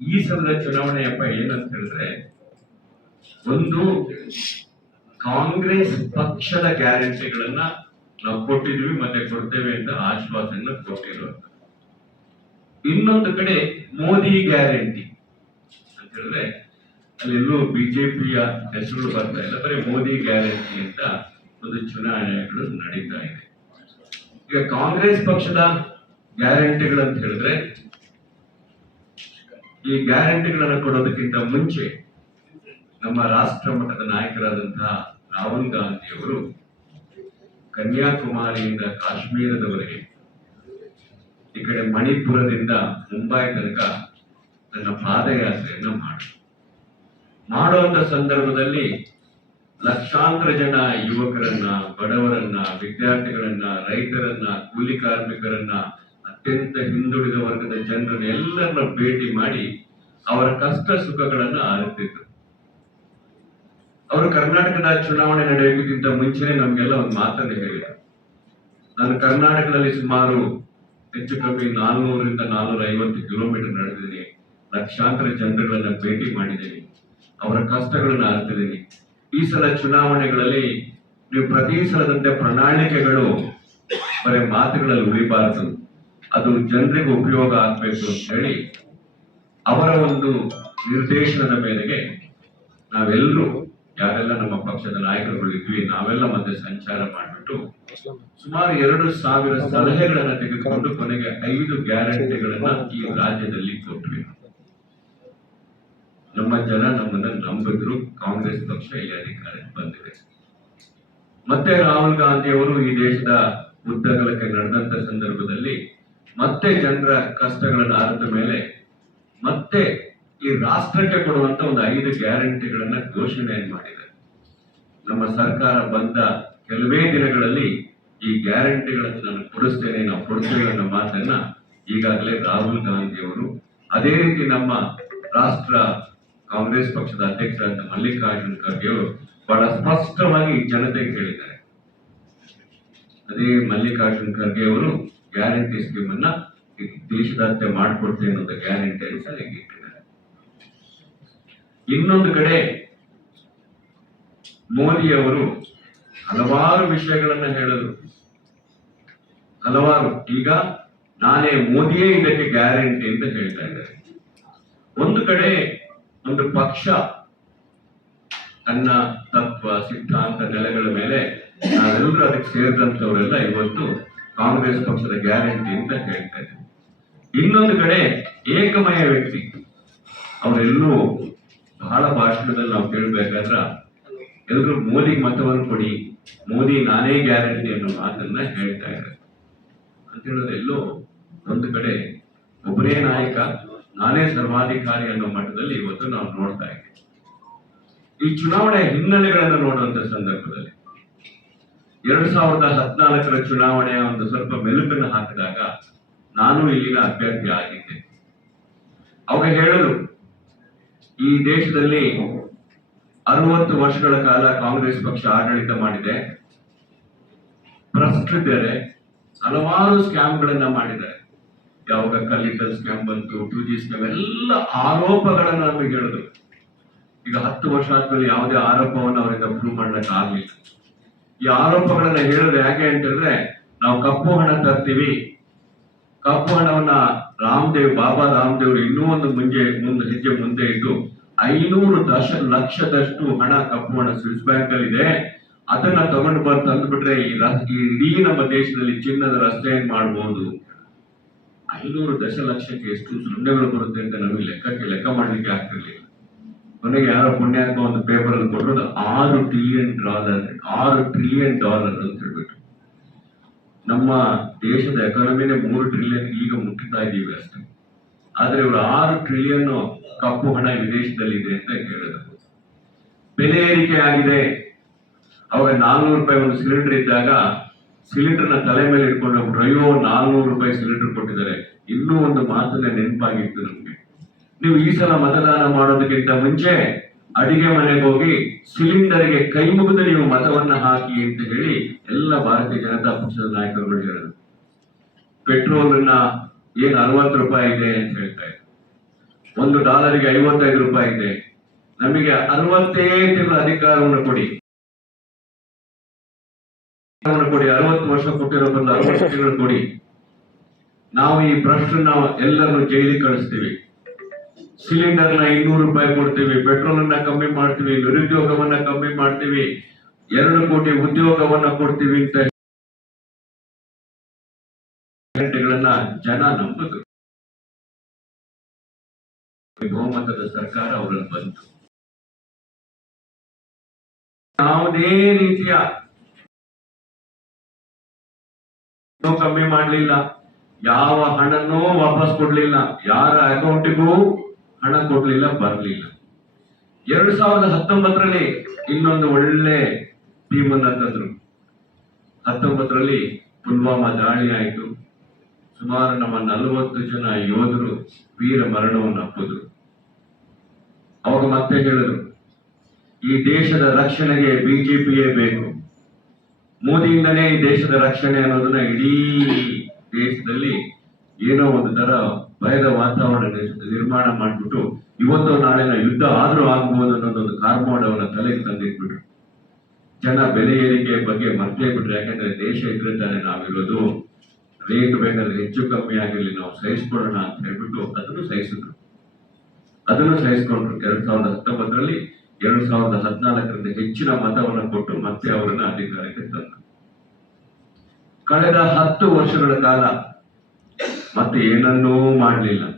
ಈ ಸಲದ ಚುನಾವಣೆಯಪ್ಪ ಏನಂತ ಹೇಳಿದ್ರೆ, ಒಂದು ಕಾಂಗ್ರೆಸ್ ಪಕ್ಷದ ಗ್ಯಾರಂಟಿಗಳನ್ನ ನಾವು ಕೊಟ್ಟಿದ್ವಿ, ಮತ್ತೆ ಕೊಡ್ತೇವೆ ಅಂತ ಆಶ್ವಾಸನೆ ಕೊಟ್ಟಿರುವಂತ ಇನ್ನೊಂದು ಕಡೆ ಮೋದಿ ಗ್ಯಾರಂಟಿ ಅಂತ ಹೇಳಿದ್ರೆ, ಅಲ್ಲೆಲ್ಲೂ ಬಿಜೆಪಿಯ ಹೆಸರು ಬರ್ತಾ ಇಲ್ಲ, ಬರೀ ಮೋದಿ ಗ್ಯಾರಂಟಿ ಅಂತ ಒಂದು ಚುನಾವಣೆಗಳು ನಡೀತಾ ಇದೆ. ಈಗ ಕಾಂಗ್ರೆಸ್ ಪಕ್ಷದ ಗ್ಯಾರಂಟಿಗಳಂತ ಹೇಳಿದ್ರೆ ಈ ಗ್ಯಾರಂಟಿಗಳನ್ನು ಕೊಡೋದಕ್ಕಿಂತ ಮುಂಚೆ ನಮ್ಮ ರಾಷ್ಟ್ರ ಮಟ್ಟದ ನಾಯಕರಾದಂತಹ ರಾಹುಲ್ ಗಾಂಧಿ ಅವರು ಕನ್ಯಾಕುಮಾರಿಯಿಂದ ಕಾಶ್ಮೀರದವರೆಗೆ, ಈ ಕಡೆ ಮಣಿಪುರದಿಂದ ಮುಂಬೈ ತನಕ ತನ್ನ ಪಾದಯಾತ್ರೆಯನ್ನು ಮಾಡಿ ಮಾಡುವಂತ ಸಂದರ್ಭದಲ್ಲಿ ಲಕ್ಷಾಂತರ ಜನ ಯುವಕರನ್ನ, ಬಡವರನ್ನ, ವಿದ್ಯಾರ್ಥಿಗಳನ್ನ, ರೈತರನ್ನ, ಕೂಲಿ ಕಾರ್ಮಿಕರನ್ನ ಅತ್ಯಂತ ಹಿಂದುಳಿದ ವರ್ಗದ ಜನರನ್ನ ಎಲ್ಲರನ್ನ ಭೇಟಿ ಮಾಡಿ ಅವರ ಕಷ್ಟ ಸುಖಗಳನ್ನ ಅರಿತಿದ್ರು ಅವರು ಕರ್ನಾಟಕದ ಚುನಾವಣೆ ನಡೆಯೋದಕ್ಕಿಂತ ಮುಂಚೆನೆ ನಮ್ಗೆಲ್ಲ ಒಂದು ಮಾತನ್ನು ಹೇಳಿದ ನಾನು ಕರ್ನಾಟಕದಲ್ಲಿ ಸುಮಾರು ಹೆಚ್ಚು ಕಮ್ಮಿ ನಾಲ್ನೂರಿಂದ ನಾನ್ನೂರ ಐವತ್ತು ಕಿಲೋಮೀಟರ್ ನಡೆದಿದ್ದೀನಿ. ಲಕ್ಷಾಂತರ ಜನರುಗಳನ್ನ ಭೇಟಿ ಮಾಡಿದ್ದೀನಿ. ಅವರ ಕಷ್ಟಗಳನ್ನ ಅರಿತಿದ್ದೀನಿ ಈ ಸಲ ಚುನಾವಣೆಗಳಲ್ಲಿ ನೀವು ಪ್ರತಿ ಸಲದಂತೆ ಪ್ರಣಾಳಿಕೆಗಳು ಬರೀ ಮಾತುಗಳಲ್ಲಿ ಉಳಿಬಾರದು. ಅದು ಜನರಿಗೆ ಉಪಯೋಗ ಆಗ್ಬೇಕು ಅಂತ ಹೇಳಿ ಅವರ ಒಂದು ನಿರ್ದೇಶನದ ಮೇರೆಗೆ ನಾವೆಲ್ಲರೂ, ಯಾರೆಲ್ಲ ನಮ್ಮ ಪಕ್ಷದ ನಾಯಕರುಗಳು ಇದ್ವಿ ನಾವೆಲ್ಲ ಮತ್ತೆ ಸಂಚಾರ ಮಾಡಿಬಿಟ್ಟು ಸುಮಾರು ಎರಡು ಸಾವಿರ ಸಲಹೆಗಳನ್ನ ತೆಗೆದುಕೊಂಡು ಕೊನೆಗೆ ಐದು ಗ್ಯಾರಂಟಿಗಳನ್ನ ಈ ರಾಜ್ಯದಲ್ಲಿ ಕೊಟ್ವಿ. ನಮ್ಮ ಜನ ನಮ್ಮನ್ನ ನಂಬಿದ್ರು, ಕಾಂಗ್ರೆಸ್ ಪಕ್ಷ ಇಲ್ಲಿ ಅಧಿಕಾರಕ್ಕೆ ಬಂದಿದೆ. ಮತ್ತೆ ರಾಹುಲ್ ಗಾಂಧಿ ಅವರು ಈ ದೇಶದ ಉದ್ದಗಲಕ್ಕೆ ನಡೆದಂತ ಸಂದರ್ಭದಲ್ಲಿ ಮತ್ತೆ ಜನರ ಕಷ್ಟಗಳನ್ನು ಆದ ಮೇಲೆ ಮತ್ತೆ ಈ ರಾಷ್ಟ್ರಕ್ಕೆ ಕೊಡುವಂತ ಒಂದು ಐದು ಗ್ಯಾರಂಟಿಗಳನ್ನ ಘೋಷಣೆ ಮಾಡಿದ್ದಾರೆ. ನಮ್ಮ ಸರ್ಕಾರ ಬಂದ ಕೆಲವೇ ದಿನಗಳಲ್ಲಿ ಈ ಗ್ಯಾರಂಟಿಗಳನ್ನು ನಾನು ಕೊಡಿಸ್ತೇನೆ, ನಾವು ಕೊಡ್ತೇವೆ ಅನ್ನೋ ಮಾತನ್ನ ಈಗಾಗಲೇ ರಾಹುಲ್ ಗಾಂಧಿ ಅವರು ಅದೇ ರೀತಿ ನಮ್ಮ ರಾಷ್ಟ್ರ ಕಾಂಗ್ರೆಸ್ ಪಕ್ಷದ ಅಧ್ಯಕ್ಷರಾದ ಮಲ್ಲಿಕಾರ್ಜುನ್ ಖರ್ಗೆ ಅವರು ಬಹಳ ಸ್ಪಷ್ಟವಾಗಿ ಜನತೆಗೆ ಹೇಳಿದ್ದಾರೆ. ಅದೇ ಮಲ್ಲಿಕಾರ್ಜುನ್ ಖರ್ಗೆ ಅವರು ಗ್ಯಾರಂಟಿ ಸ್ಕೀಮ್ ಅನ್ನ ದೇಶದಂತೆ ಮಾಡಿಕೊಡ್ತೇನೆ ಅನ್ನೋದು ಗ್ಯಾರಂಟಿ ಸಲಹೆ ಇಟ್ಟಿದ್ದಾರೆ. ಇನ್ನೊಂದು ಕಡೆ ಮೋದಿ ಅವರು ಹಲವಾರು ವಿಷಯಗಳನ್ನ ಹೇಳಿದ್ರು. ಹಲವಾರು. ಈಗ ನಾನೇ ಮೋದಿಯೇ ಇದಕ್ಕೆ ಗ್ಯಾರಂಟಿ ಅಂತ ಹೇಳ್ತಾ ಇದ್ದಾರೆ. ಒಂದು ಕಡೆ ಒಂದು ಪಕ್ಷ ತನ್ನ ತತ್ವ, ಸಿದ್ಧಾಂತ, ನೆಲೆಗಳ ಮೇಲೆ ನಾವೆಲ್ಲರೂ ಅದಕ್ಕೆ ಸೇರಿದಂತವರೆಲ್ಲ ಇವತ್ತು ಕಾಂಗ್ರೆಸ್ ಪಕ್ಷದ ಗ್ಯಾರಂಟಿ ಅಂತ ಹೇಳ್ತಾ ಇದ್ದಾರೆ. ಇನ್ನೊಂದು ಕಡೆ ಏಕಮಯ ವ್ಯಕ್ತಿ ಅವರೆಲ್ಲೂ ಬಹಳ ಭಾಷಣದಲ್ಲಿ ನಾವು ಕೇಳಬೇಕಾದ್ರ ಎಲ್ಲರೂ ಮೋದಿಗೆ ಮತವನ್ನು ಕೊಡಿ, ಮೋದಿ ನಾನೇ ಗ್ಯಾರಂಟಿ ಅನ್ನೋ ಮಾತನ್ನ ಹೇಳ್ತಾ ಇದ್ದಾರೆ. ಅಂತ ಹೇಳಿದ್ರೆ ಎಲ್ಲೋ ಒಂದು ಕಡೆ ಒಬ್ಬನೇ ನಾಯಕ, ನಾನೇ ಸರ್ವಾಧಿಕಾರಿ ಅನ್ನೋ ಮಟ್ಟದಲ್ಲಿ ಇವತ್ತು ನಾವು ನೋಡ್ತಾ ಇದ್ದೀವಿ. ಈ ಚುನಾವಣೆ ಹಿನ್ನೆಲೆಗಳನ್ನು ನೋಡುವಂತ ಸಂದರ್ಭದಲ್ಲಿ ಎರಡ್ ಸಾವಿರದ ಹದಿನಾಲ್ಕರ ಚುನಾವಣೆಯ ಒಂದು ಸ್ವಲ್ಪ ಮೆಲುಕನ್ನು ಹಾಕಿದಾಗ ನಾನು ಇಲ್ಲಿನ ಅಭ್ಯರ್ಥಿ ಆಗಿದ್ದೆ. ಅವಾಗ ಹೇಳಲು ಈ ದೇಶದಲ್ಲಿ ಅರವತ್ತು ವರ್ಷಗಳ ಕಾಲ ಕಾಂಗ್ರೆಸ್ ಪಕ್ಷ ಆಡಳಿತ ಮಾಡಿದೆ. ಭ್ರಷ್ಟಿದ್ದಾರೆ ಹಲವಾರು ಸ್ಕ್ಯಾಮ್ಗಳನ್ನ ಮಾಡಿದ್ದಾರೆ. ಯಾವಾಗ ಕಲ್ಲಿದ್ದಲ್ ಸ್ಕ್ಯಾಮ್ ಬಂತು ಟೂ ಜಿ ಸ್ಕ್ಯಾಮ್, ಎಲ್ಲ ಆರೋಪಗಳನ್ನ ನಮಗೆ ಹೇಳಿದ್ರು. ಈಗ ಹತ್ತು ವರ್ಷ ಆದ್ಮೇಲೆ ಯಾವುದೇ ಆರೋಪವನ್ನು ಅವರಿಂದ ಪ್ರೂವ್ ಮಾಡ್ಲಿಕ್ಕೆ ಆಗ್ಲಿಲ್ಲ ಈ ಆರೋಪಗಳನ್ನ ಹೇಳಿದ್ರೆ ಯಾಕೆ ಅಂತ ಹೇಳಿದ್ರೆ, ನಾವು ಕಪ್ಪು ಹಣ ತರ್ತೀವಿ. ಕಪ್ಪು ಹಣವನ್ನ ರಾಮದೇವ್, ಬಾಬಾ ರಾಮದೇವ್ರು ಇನ್ನೂ ಒಂದು ಮುಂಜೆ, ಮುಂದೆ, ಹೆಜ್ಜೆ ಮುಂದೆ ಇದ್ದು ಐನೂರು ದಶ, ಲಕ್ಷದಷ್ಟು ಹಣ ಕಪ್ಪು ಹಣ ಸ್ವಿಸ್ ಬ್ಯಾಂಕ್ ಅಲ್ಲಿ ಇದೆ ಅದನ್ನ ತಗೊಂಡು ಬಂದು ತಂದ್ಬಿಟ್ರೆ ಈ ಈ ಇಡೀ ನಮ್ಮ ದೇಶದಲ್ಲಿ ಚಿನ್ನದ ರಸ್ತೆಯನ್ನು ಮಾಡಬಹುದು ಐನೂರು ದಶಲಕ್ಷಕ್ಕೆ ಎಷ್ಟು ಸೊನ್ನೆಗಳು ಬರುತ್ತೆ ಅಂತ ನಮಗೆ ಲೆಕ್ಕಕ್ಕೆ ಲೆಕ್ಕ ಮಾಡಲಿಕ್ಕೆ ಆಗ್ತಿರ್ಲಿಲ್ಲ. ಕೊನೆಗೆ ಯಾರೋ ಅಂತ ಒಂದು ಪೇಪರ್ ಅಲ್ಲಿ ಕೊಟ್ಟರು ಆರು ಟ್ರಿಲಿಯನ್ ಡಾಲರ್ ಆರು ಟ್ರಿಲಿಯನ್ ಡಾಲರ್ ಅಂತ ಹೇಳ್ಬಿಟ್ಟು. ನಮ್ಮ ದೇಶದ ಎಕಾನಮಿನೇ ಮೂರು ಟ್ರಿಲಿಯನ್ ಈಗ ಮುಟ್ಟುತ್ತಾ ಇದೀವಿ ಅಷ್ಟೇ. ಆದ್ರೆ ಇವರು ಆರು ಟ್ರಿಲಿಯನ್ ಕಪ್ಪು ಹಣ ವಿದೇಶದಲ್ಲಿ ಇದೆ ಅಂತ ಹೇಳಿದ್ರು ಬೆಲೆ ಏರಿಕೆ ಆಗಿದೆ. ಅವಾಗ ನಾಲ್ನೂರು ರೂಪಾಯಿ ಒಂದು ಸಿಲಿಂಡರ್ ಇದ್ದಾಗ ಸಿಲಿಂಡರ್ನ ತಲೆ ಮೇಲೆ ಇಟ್ಕೊಂಡು ಅಯ್ಯೋ ನಾಲ್ನೂರು ರೂಪಾಯಿ ಸಿಲಿಂಡರ್ ಕೊಟ್ಟಿದ್ದಾರೆ. ಇನ್ನೂ ಒಂದು ಮಾತನ್ನ ನೆನಪಾಗಿತ್ತು ನಮ್ಗೆ. ನೀವು ಈ ಸಲ ಮತದಾನ ಮಾಡೋದಕ್ಕಿಂತ ಮುಂಚೆ ಅಡಿಗೆ ಮನೆಗೆ ಹೋಗಿ ಸಿಲಿಂಡರ್ಗೆ ಕೈ ಮುಗಿದು ನೀವು ಮತವನ್ನ ಹಾಕಿ ಅಂತ ಹೇಳಿ ಎಲ್ಲ ಭಾರತೀಯ ಜನತಾ ಪಕ್ಷದ ನಾಯಕರುಗಳು ಹೇಳಿದ್ರು. ಪೆಟ್ರೋಲ್ ಏನ್ ಅರವತ್ತು ರೂಪಾಯಿ ಇದೆ ಅಂತ ಹೇಳ್ತಾ ಇದ್ರು. ಒಂದು ಡಾಲರ್ಗೆ ಐವತ್ತೈದು ರೂಪಾಯಿ ಇದೆ. ನಮಗೆ ಅರವತ್ತೇ ತಿಂಗಳ ಅಧಿಕಾರವನ್ನು ಕೊಡಿ. ಕೊಡಿ. ಅರವತ್ತು ವರ್ಷ ಕೊಟ್ಟಿರೋ ಬದಲು ಅರವತ್ತು ತಿಂಗಳು ಕೊಡಿ. ನಾವು ಈ ಭ್ರಷ್ಟನ್ನ ಎಲ್ಲರನ್ನು ಜೈಲಿಗೆ ಕಳಿಸ್ತೀವಿ. ಸಿಲಿಂಡರ್ನ ಇನ್ನೂರು ರೂಪಾಯಿ ಕೊಡ್ತೀವಿ ಪೆಟ್ರೋಲ್ ಅನ್ನ ಕಮ್ಮಿ ಮಾಡ್ತೀವಿ, ನಿರುದ್ಯೋಗವನ್ನ ಕಮ್ಮಿ ಮಾಡ್ತೀವಿ, ಎರಡು ಕೋಟಿ ಉದ್ಯೋಗವನ್ನ ಕೊಡ್ತೀವಿ ಅಂತ ಜನ ನಂಬುದು. ಬಹುಮತದ ಸರ್ಕಾರ ಅವರಲ್ಲಿ ಬಂತು. ಯಾವುದೇ ರೀತಿಯ ಕಮ್ಮಿ ಮಾಡಲಿಲ್ಲ, ಯಾವ ಹಣನೂ ವಾಪಸ್ ಕೊಡ್ಲಿಲ್ಲ, ಯಾರ ಅಕೌಂಟಿಗೂ ಹಣ ಕೊಡ್ಲಿಲ್ಲ, ಬರಲಿಲ್ಲ. ಎರಡ್ ಸಾವಿರದ ಹತ್ತೊಂಬತ್ತರಲ್ಲಿ ಇನ್ನೊಂದು ಒಳ್ಳೆ ಟೀಮ್ ಅನ್ನ ತಂದ್ರು. ಹತ್ತೊಂಬತ್ತರಲ್ಲಿ ಪುಲ್ವಾಮಾ ದಾಳಿ ಆಯಿತು. ಸುಮಾರು ನಮ್ಮ ನಲವತ್ತು ಜನ ಯೋಧರು ವೀರ ಮರಣವನ್ನು ಅಪ್ಪಿದ್ರು. ಅವಾಗ ಮತ್ತೆ ಹೇಳಿದ್ರು, ಈ ದೇಶದ ರಕ್ಷಣೆಗೆ ಬಿಜೆಪಿಯೇ ಬೇಕು. ಮೋದಿಯಿಂದನೇ ಈ ದೇಶದ ರಕ್ಷಣೆ ಅನ್ನೋದನ್ನ ಇಡೀ ದೇಶದಲ್ಲಿ ಏನೋ ಒಂದು ತರ ಭಯದ ವಾತಾವರಣ ನಿರ್ಮಾಣ ಮಾಡ್ಬಿಟ್ಟು ಇವತ್ತು ನಾಳೆನ ಯುದ್ಧ ಆದ್ರೂ ಆಗ್ಬೋದು ಅನ್ನೋದೊಂದು ಕಾರ್ಮೋಡವನ್ನ ತಲೆಗೆ ತಂದಿಟ್ಬಿಟ್ರು. ಜನ ಬೆಲೆ ಏರಿಕೆ ಬಗ್ಗೆ ಮರ್ತೇ ಬಿಟ್ರೆ. ಯಾಕಂದ್ರೆ ದೇಶ ಇದ್ರೆ ತಾನೇ ನಾವಿರೋದು. ರೇಟ್ ಬೇಕಾದ್ರೆ ಹೆಚ್ಚು ಕಮ್ಮಿ ಆಗಿರ್ಲಿ, ನಾವು ಸಹಿಸ್ಕೊಳ್ಳೋಣ ಅಂತ ಹೇಳ್ಬಿಟ್ಟು ಅದನ್ನು ಸಹಿಸಿದ್ರು. ಅದನ್ನು ಸಹಿಸ್ಕೊಂಡ್ರು. ಎರಡ್ ಸಾವಿರದ ಹತ್ತೊಂಬತ್ತರಲ್ಲಿ ಎರಡ್ ಸಾವಿರದ ಹದಿನಾಲ್ಕರಿಂದ ಹೆಚ್ಚಿನ ಮತವನ್ನು ಕೊಟ್ಟು ಮತ್ತೆ ಅವರನ್ನ ಅಧಿಕಾರಕ್ಕೆ ತಂದರು. ಕಳೆದ ಹತ್ತು ವರ್ಷಗಳ ಕಾಲ ಮತ್ತೆ ಏನನ್ನೂ ಮಾಡಲಿಲ್ಲ.